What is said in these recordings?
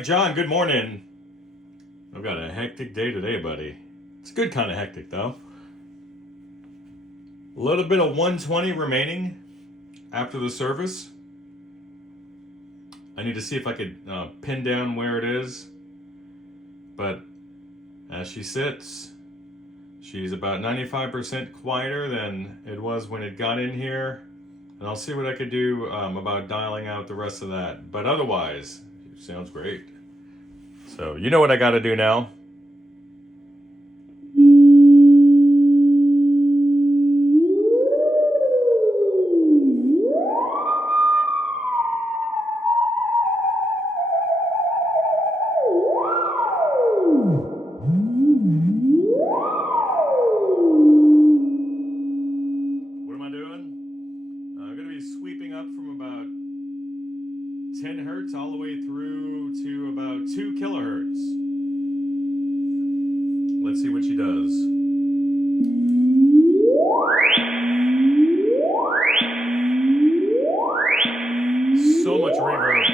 right, John, good morning. I've got a hectic day today, buddy. It's a good kind of hectic, though. A little bit of 120 remaining after the service. I need to see if I could pin down where it is. But as she sits, she's about 95% quieter than it was when it got in here. And I'll see what I could do about dialing out the rest of that. But otherwise, it sounds great. So you know what I got to do now. What am I doing? I'm going to be sweeping up from about 10 hertz all the way through to about 2 kilohertz. Let's see what she does. So much reverb.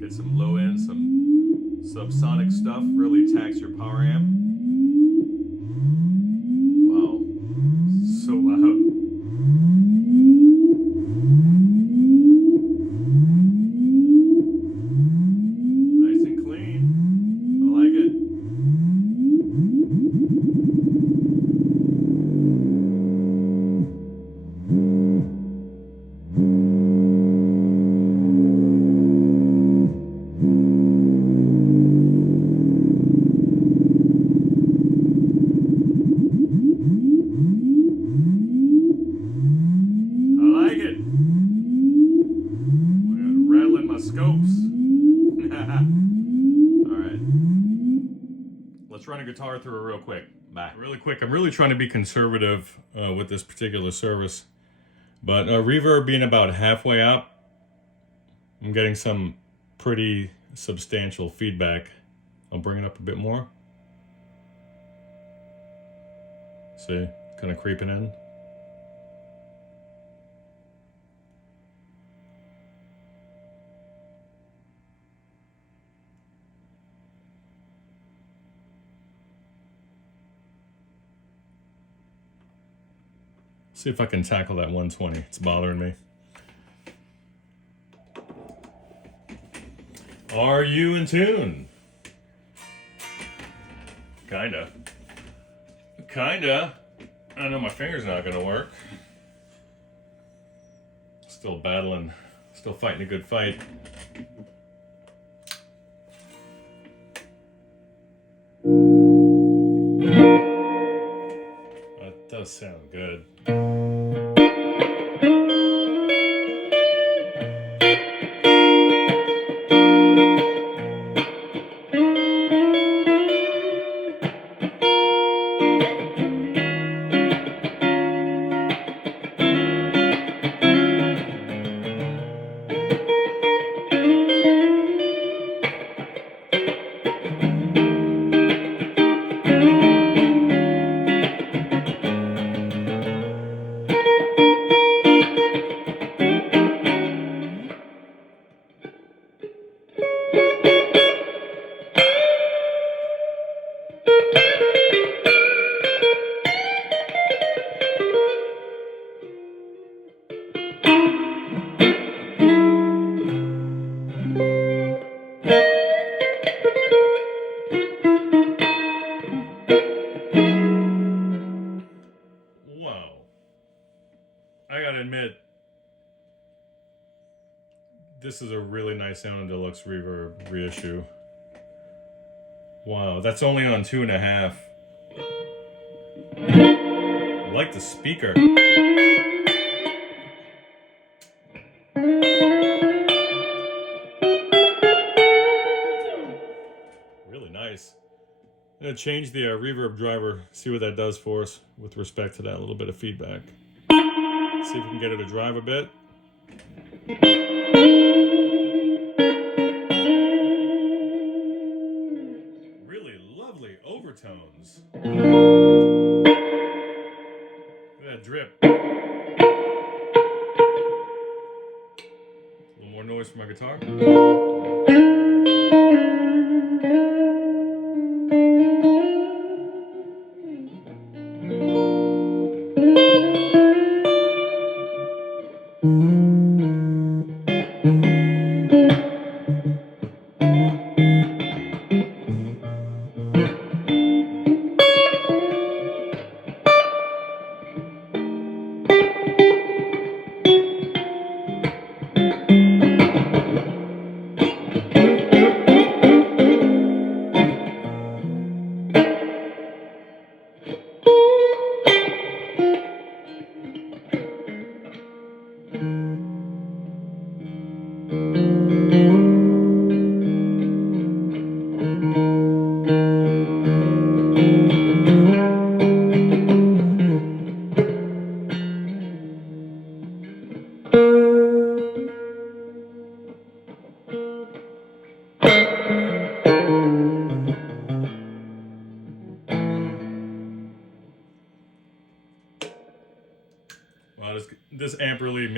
Get some low end, some subsonic stuff, really tax your power amp. Wow, so loud. Nice and clean. I like it. Scopes. Alright. Let's run a guitar through it real quick. Bye. Really quick, I'm really trying to be conservative with this particular service. But reverb being about halfway up, I'm getting some pretty substantial feedback. I'll bring it up a bit more. See, kind of creeping in. See if I can tackle that 120. It's bothering me. Are you in tune? Kinda. Kinda. I know my finger's not gonna work. Still battling. Still fighting a good fight. That does sound good. I gotta admit, this is a really nice sound deluxe reverb reissue. Wow, that's only on 2.5. I like the speaker. Really nice. I'm gonna change the reverb driver, see what that does for us with respect to that little bit of feedback. See if we can get it to drive a bit. Really lovely overtones.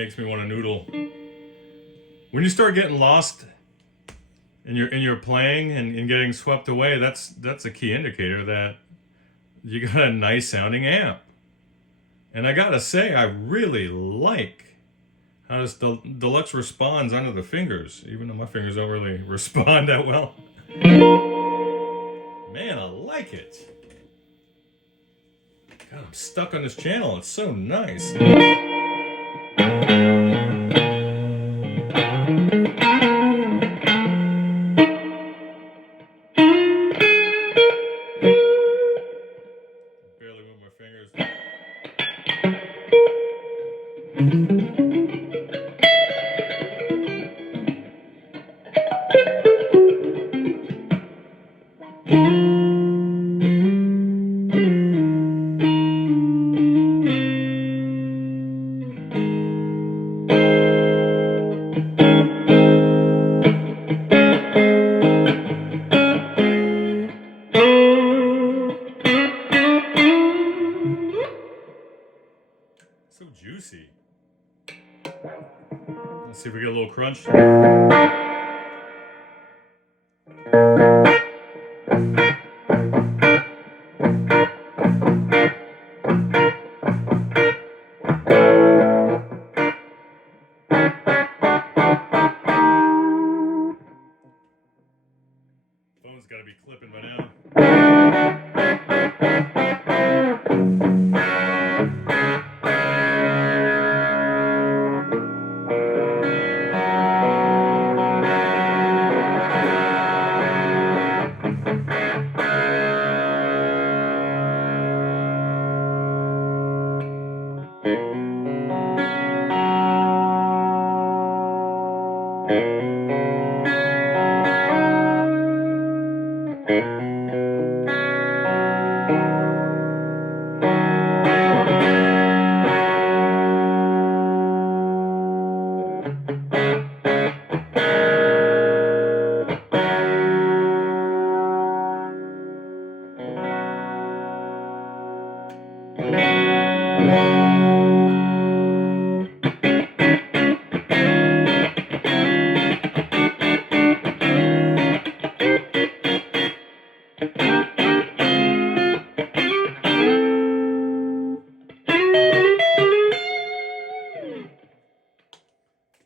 makes me want to noodle. When you start getting lost in your playing and getting swept away, that's a key indicator that you got a nice sounding amp. And I gotta say, I really like how this Deluxe responds under the fingers, even though my fingers don't really respond that well. Man, I like it. God, I'm stuck on this channel. It's so nice. Barely move my fingers. So juicy. Let's see if we get a little crunch. Phone's got to be clipping by now.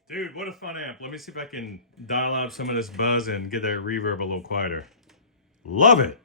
Dude, what a fun amp. Let me see if I can dial out some of this buzz and get that reverb a little quieter. Love it.